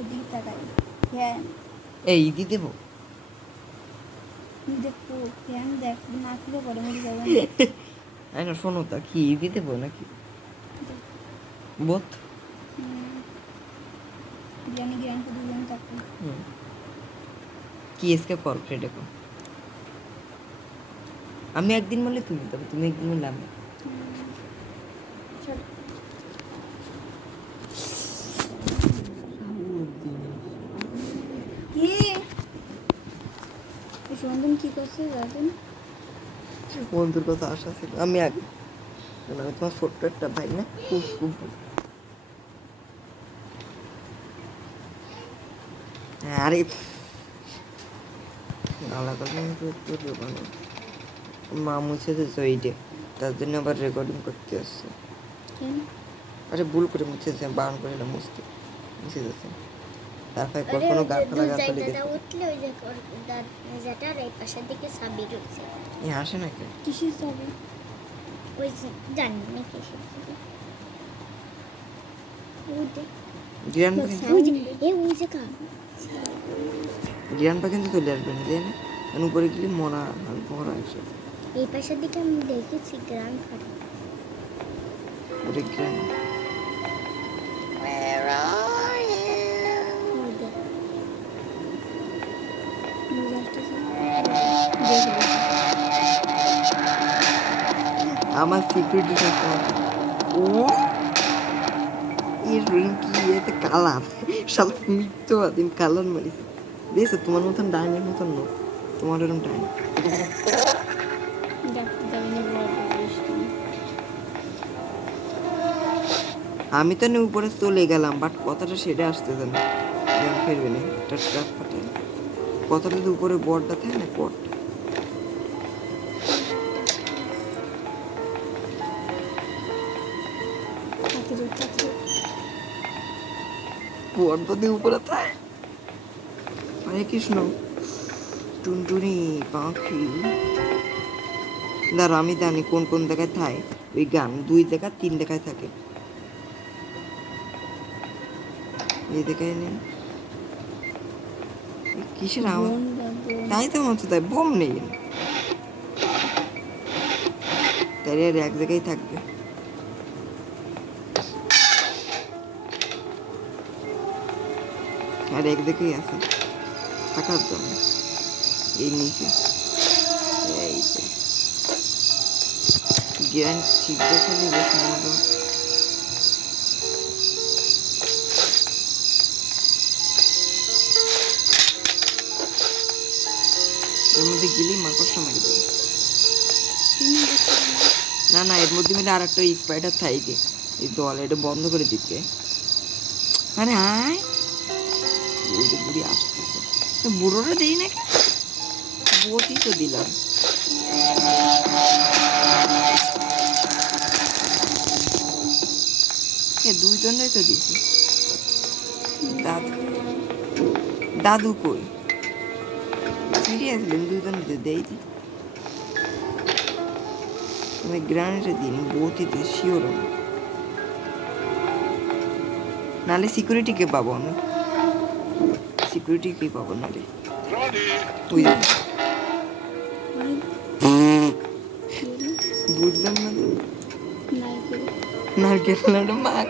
এদিকে তাকাই ফ্যান এই ইদি দেবো দেখো ফ্যান দেখ না খুলে পরে মরে যাবে না শোনো তা কি ইদি দেবো নাকি বোধ জানি জ্ঞান করে দুজন থাকবে কি এসকে কর দেখো আমি একদিন বললে তুমি তবে তুমি একদিন বললে আমি কি সন্দন কি করছে জানেন বন্ধুর কথা আশা ছিল আমি আগে আমি তোমার ছোট্ট একটা ভাই না খুব খুব আরে গালা কথা মা মুছে দিয়েছে ওইটে তার জন্য আবার রেকর্ডিং করতে আসছে আরে ভুল করে মুছে দিয়েছে বারণ করে এটা মুছতে মুছে দিয়েছে তারপরে কখনো গাছপালা গাছপালি দেখে উঠলে ওই যে যেটার এই পাশের দিকে সাবি রয়েছে এ আসে না কেন কিসের যাবে ওই যে জানি না কিসের দিকে ওই যে গিরান পাখি ওই যে কা গিরান পাখি কিন্তু চলে আসবে না তাই না উপরে গেলে মরা মরা একসাথে এই পাশের দিকে আমি দেখেছি গ্রাম ফাটা ওরে গ্রান আমার সিকিউরিটি ও এই রিং কি এতে কালার সব মিথ্যাবাদী কালার মারিছে দেখছো তোমার মতন ডাইনের মতন নো তোমার এরকম ডাইন আমি তো উপরে চলে গেলাম বাট কথাটা সেটা আসতেছে না ফিরবে না একটা ট্র্যাপ ফাটায় কথাটা তো উপরে বড়টা থাকে না পট বড়টা দিয়ে উপরে থাকে হরে কৃষ্ণ টুনটুনি পাখি দাঁড়া আমি জানি কোন কোন জায়গায় থাকে ওই গান 2 জায়গা 3 জায়গায় থাকে এই জায়গায় নেই কিসের আওয়াজ তাই তো মতো তাই বোম নেই তাই আর এক জায়গায় থাকবে আর এক জায়গায় আছে থাকার জন্য এই নিচে এই যে জ্ঞান ঠিক দেখালে বেশ মজা এর মধ্যে গেলেই মাকড়সা মারি দেবে না না এর মধ্যে মিলে আর একটা স্পাইডার থাইকে এই দল এটা বন্ধ করে দিচ্ছে মানে আয় বুড়ি বুড়ি আসতেছে বুড়োরা দেই নাকি বটি তো দিলাম এ 2 জনেই তো দিছি দাদু কই সিরিয়াসলি 2 জন দেই দি আমি গ্রানেটে দিন বটি দিয়ে শিওর নালে সিকিউরিটিকে পাবো আমি সিকিউরিটিকে পাবো নালে ওই বুঝলাম না নারকেল মার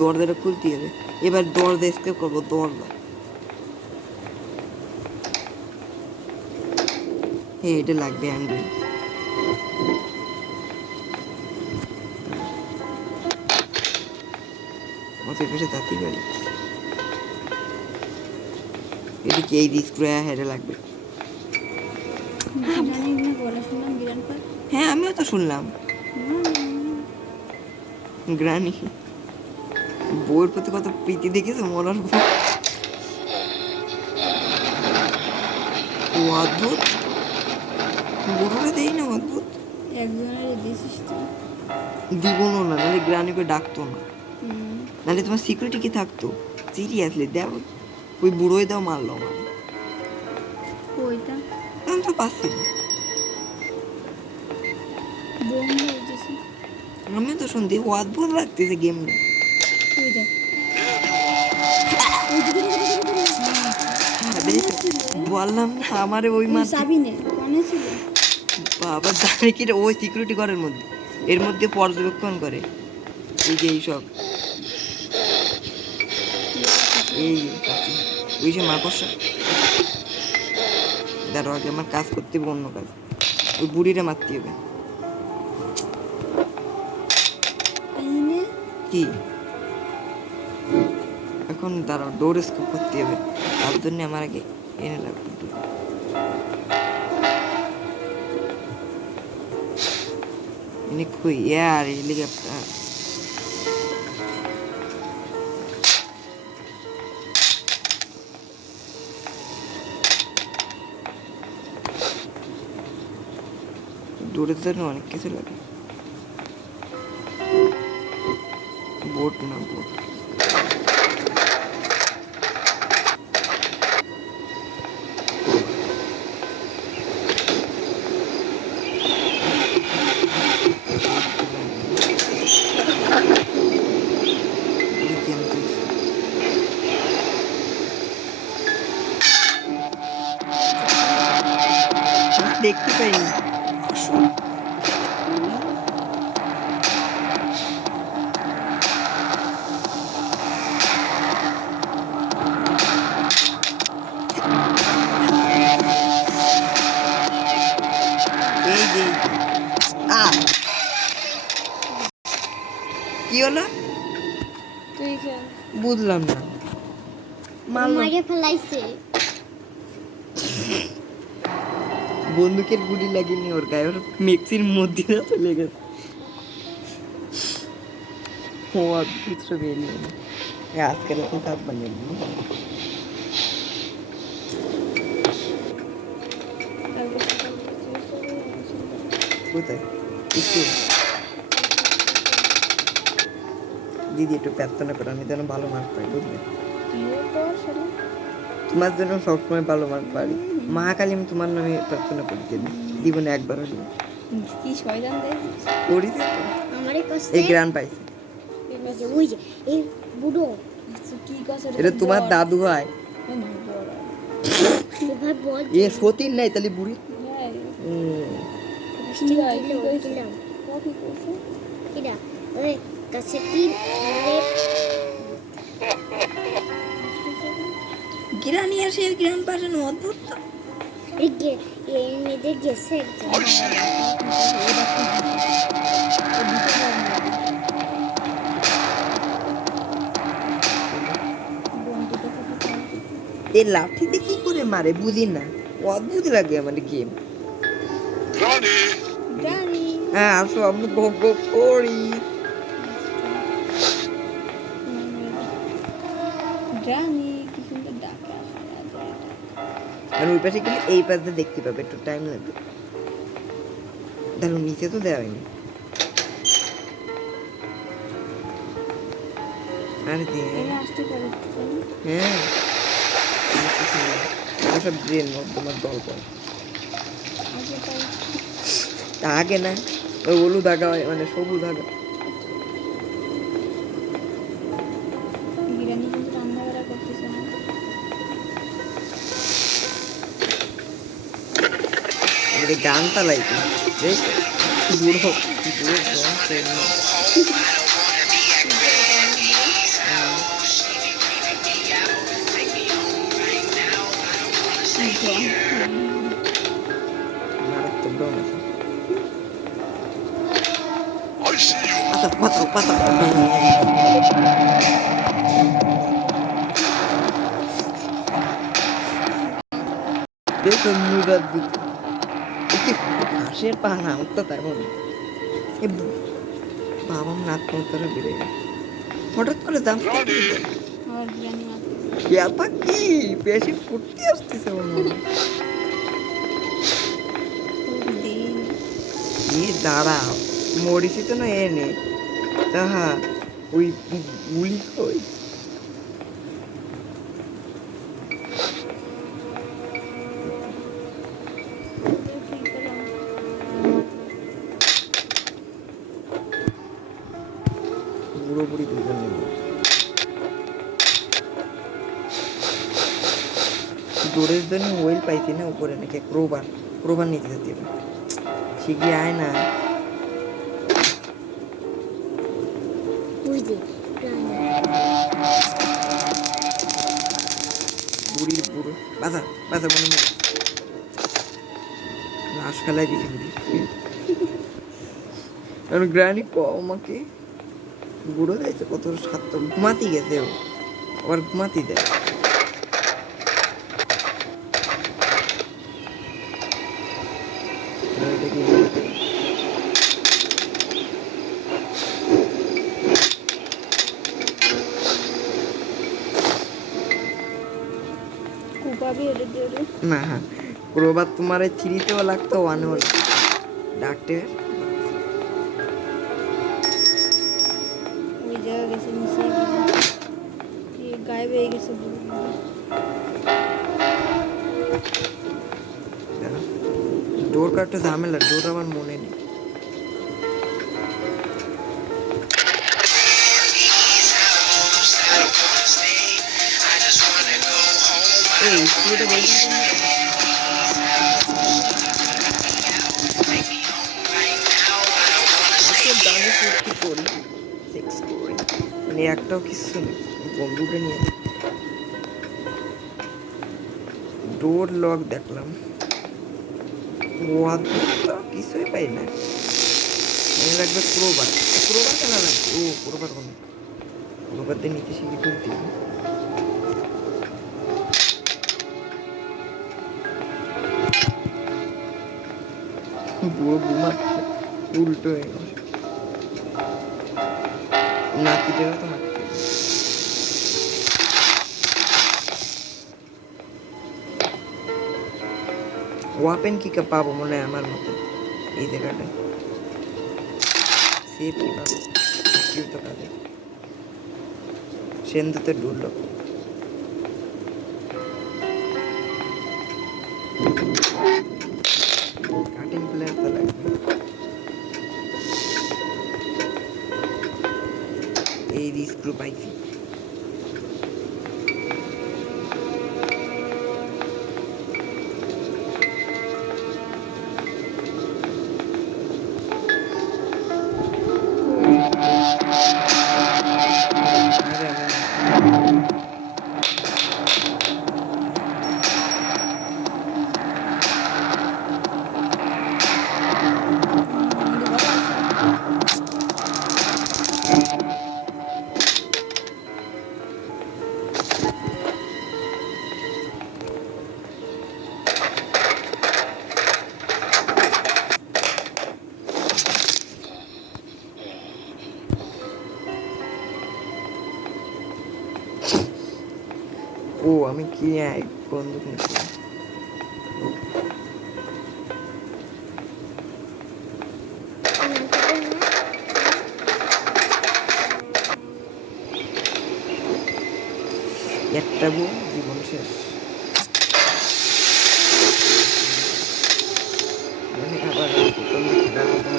দরজাটা খুলতে হবে এবার দরজা এসকেপ করবো দরজা এটা লাগবে অ্যান্ড্রয়েড ওদের পেছনে তাঁতি পারি এদিকে এই স্ক্রুয়া হেডে লাগবে হ্যাঁ আমিও তো শুনলাম গ্রানি বউয়ের প্রতি কত প্রীতি দেখেছো মরার পর ও অদ্ভুত বুড়োরা দেই না অদ্ভুত একজনের দিয়েছিস তো দিব না নাহলে গ্রানিকে ডাকতো না নাহলে তোমার সিকিউরিটি কি থাকতো সিরিয়াসলি দেও ওই বুড়োই দাও মারলো আমার ওইটা আমি তো পাচ্ছি না বোম হয়ে গেছে আমি তো শুনতে অদ্ভুত লাগতেছে গেমটা। ওই দেখ বললাম না আমারে ওই মাত্র সাবিনে কোনে ছিল বাবা জানে কি রে, ওই সিকিউরিটি ঘরের মধ্যে এর মধ্যে পর্যবেক্ষণ করে এই যে এইসব এই যে ওই যে মাকড়সা। দাঁড়ো আগে আমার কাজ করতে হবে, অন্য কাজ। ওই বুড়িটা মারতে হবে। আইনে কি এখন দাঁড়াও, ডোর স্কোপ করতে হবে, তার জন্য আমার আগে এনে লাগবে। ini kue ya ini apa দূরের জন্য অনেক কিছু লাগে। বোট না বোট দেখতে পাইনি। এই যে কি হলো তুই খেল বুঝলাম না। মারলাম। মারে ফেলাইছে। বন্দুকের গুলি লাগেনি ওর গায়ে, ওর মেক্সির মধ্যে চলে গেছে। ও অদ্ভুত সব এলিয়েন। আজকে রাতে সাপ বানিয়ে দিল। কোথায় স্কুল? দিদি একটু প্রার্থনা করো আমি যেন ভালো মার্ক পাই, বুঝলে? তোমার জন্য সবসময় ভালো মার্ক পাই। মা কালী আমি তোমার নামে প্রার্থনা করছি জীবনে একবার হলেও। কি শয়তান দেখ করি তো আমারে কষ্ট এই গ্রান পাইছে। ওই যে এই বুড়ো কি কথা এটা তোমার দাদু হয়। এবার বল এ সতীর নাই তাহলে বুড়ি। দিলাম কপি করছে কিরা ওই কাছে কি আমারে গ্রানি আসে গ্রান পাঠানো অদ্ভুত তো। এই মেয়েদের গেছে একজন এই লাঠিতে কি করে মারে বুঝি না, অদ্ভুত লাগে আমার গেম। জানি হ্যাঁ আসো আমি গো গো করি। জানি কি সুন্দর ডাকে আর ওই পাশে গেলে এই পাশে দেখতে পাবে, একটু টাইম লাগবে। দেখো নিচে তো দেওয়া হয়নি। আরে দে এরা আসতে পারে হ্যাঁ সব ব্রেন তোমার দল করে আগে তাই তা আগে না ওই হলুদ আগা হয় মানে সবুজ আগা। বিরিয়ানি কিন্তু রান্না করা করতেছে না আমাদের গান চালাইছি দেখ বুড়ো বুড়ো গান চালানো। মারাত্মক ডন আছে। পাতা পাতা পাতা দেখো মুরাদ দিতে হাঁসের পা না উঠতো তেমন বাবা নাক মন্তরে বেড়ে গেল হঠাৎ করে দাম আর বিরিয়ানি মাত্র ব্যাপার কি বেশি ফুটতে আসতেছে মনে হয়। দাঁড়াও মরিছি তো না এনে তাহা ওই গুলি কই বুড়ো বুড়ি দুজন নেব। ডোরের জন্য ওয়েল পাইছি না উপরে নাকি ক্রোবার, ক্রোবার নিতে যেতে হবে। শিগগির আয় না। বুঝলি বুড়ির বুড়ো বাসা বাসা মনে মনে লাশ ফেলাই দিয়েছি বুড়ি। কারণ গ্রানি আমাকে বুড়ো দিয়েছে কত সাত ঘুমাতেই গেছে ও, আবার ঘুমাতেই দেয়। এটা কি কুপা भी एडिट दे रहे না ক্রোবার তোমার থ্রিতেও লাগতো ওয়ানেও লাগতো ডাক্তার। ওই জায়গা গেছে নিচে ये गायब হয়ে গেছে ডোর কাটতে ঝামেলা, ডোর আমার মনে নেই। এই স্কুলটা বেশি গানে ফুর্তি করি, সেক্স করি, মানে একটাও কিছু নেই। বন্ধুটা নিয়ে ডোর লক দেখলাম, কিছুই পাই না। মনে লাগবে ক্রোবার, ক্রোবার কেন লাগবে? ও ক্রোবার কোনো ক্রোবার দিয়ে নিতে শিখে তুলতে বুড়ো ঘুমাচ্ছে উল্টো হয়ে গেল। নাতিদেরও তো মারতে হবে। ওয়াপেন কি পাবো মনে হয় আমার মতে এই জায়গাটায়। সেফ কি পাবো? সেফ তো কাজে সেন্দুতে ডুবলো। কাটিং প্লেয়ার তো লাগবে। এই স্ক্রু পাইছি। ও আমি কি বন্দুক নিচ্ছি। একটা বউ জীবন শেষ। মানে আবার খেলার মতো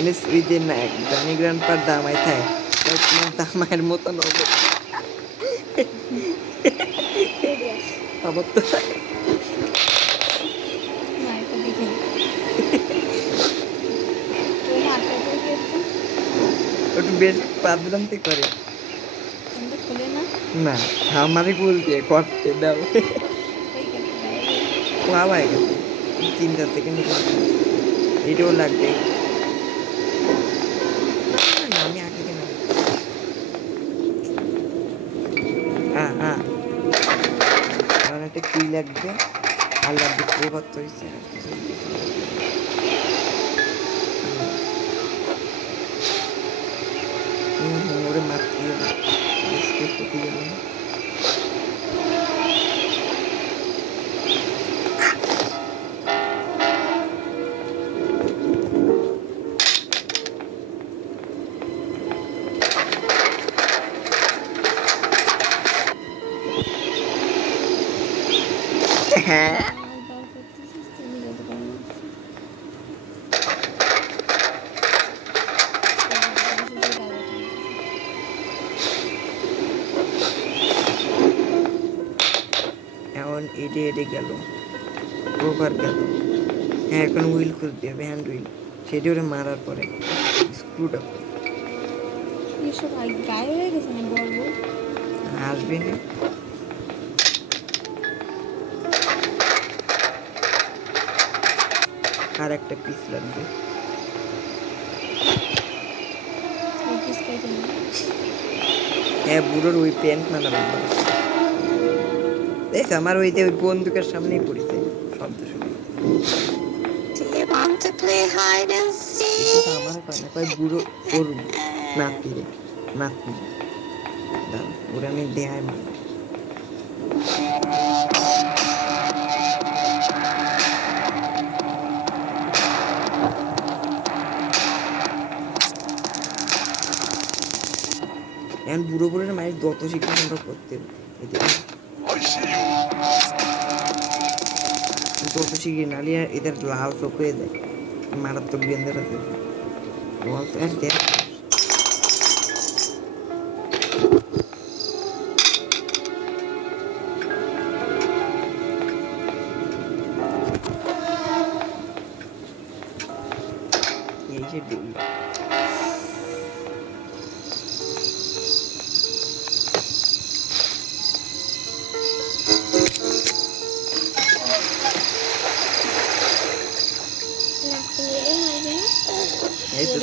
ini srijin naik Granny Grandpa damai thay baik cuma damai mото nobo apa tuh না এটা দেখি তো মারতে তো কিন্তু একটু বেশ পাদরান্তি করে কিন্তু খুলে না না আমারই বলতে করতে দাও কই কাটতে বাবা গেছে 3-4 সেকেন্ড এটাও লাগবে না আমি আগে কেন আমার একটা কি লাগবে আর লাগবে প্রভাত হয়েছে ওরে মাতৃ প্রতি গেল হ্যাঁ বার করতেছিস তুমি যত পারো এটে এটে গেল, ওভার গেল। হ্যাঁ এখন হুইল খুঁজতে হবে, হ্যান্ড হুইল। সেটি ওরে মারার পরে স্ক্রুটা এসব গায়ে হয়ে গেছে না বলবো। আসবে না। আর একটা পিস লাগবে। হ্যাঁ বুড়োর ওই প্যান্ট মানাবে। দেখ আমার ওই যে ওই বন্দুকের সামনেই পড়েছে শব্দ শুনে। আমার কয় না, কয় বুড়ো ওর নাতি রে, নাতি। দাঁড়া ওরা আমি দেহায় মারব। এখন বুড়ো বুড়োর মায়ের যত শিক্ষা আমরা করতে যত শিখি নালি এদের লাল চোখ হয়ে যায়, মারাত্মক বেন্দের আছে। আর দেখ এই যে দুই এই তো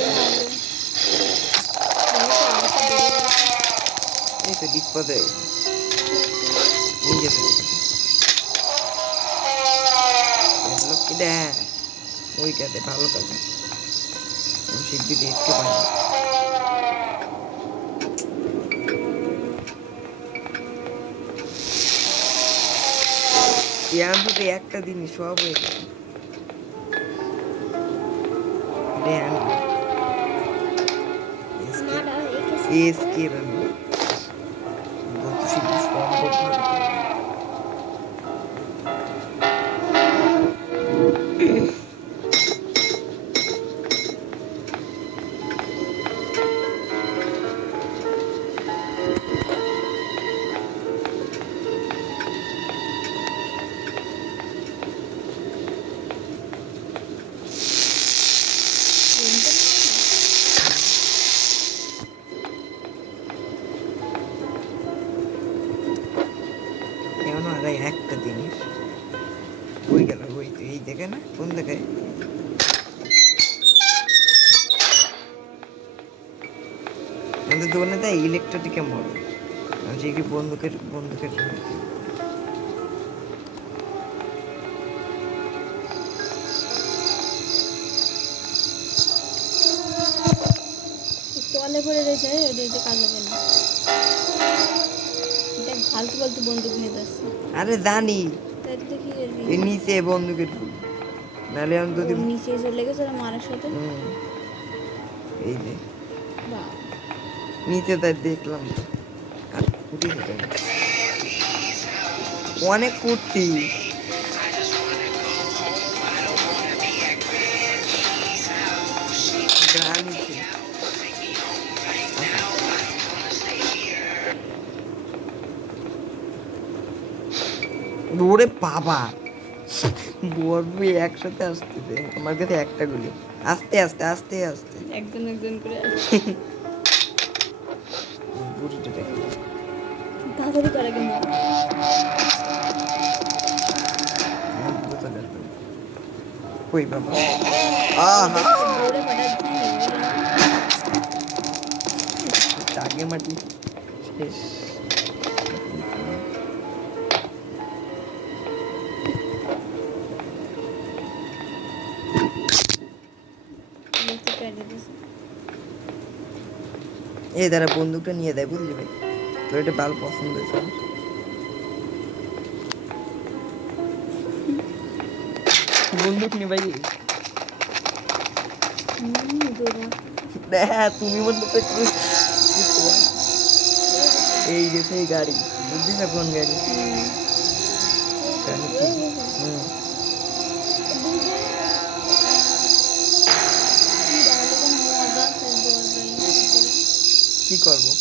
এই তো বিপদে নিজে লক্ষ্মী দে ওই কাজে ভালো কাজে শিখবি দেশকে পাই। শুধু একটা জিনিস সব হয়ে গেছে। এসকেপ আমি যত শীঘ্র সম্ভব এমন আর একটা জিনিস ওই গেল ওই তো এই দেখে না কোন দেখায় আমাদের দোকানে তাই ইলেকট্রিকে মর যে কি বন্দুকের তোয়ালে পড়ে রয়েছে, এটা এতে কাজ হবে না। এটা ফালতু ফালতু বন্দুক নিয়ে যাচ্ছে। আরে জানি তাই তো কি করবি? এই নিচে বন্দুকের গুলি নালে আমি যদি নিচে চলে গেছে ওরা মারার সাথে। এই যে বাহ নিচে তাই দেখলাম তো আর ফুটি অনেক ফুটি ওরে বাবা বলবো একসাথে আসতেছে আমার কাছে একটা গুলি আস্তে আস্তে আস্তে আস্তে একজন একজন করে বুড়িটা দেখে তাড়াতাড়ি করে কিন্তু কই বাবা আহা দৌড়ে পাঠাচ্ছি আগে মাটি শেষ এই দ্বারা বন্দুকটা নিয়ে দেয় বুঝলি ভাই তোর এটা ভালো পছন্দ হয়েছে বন্দুক নি ভাই তুমি বলতে এই যে সেই গাড়ি বুঝছিস কোন গাড়ি কি করবো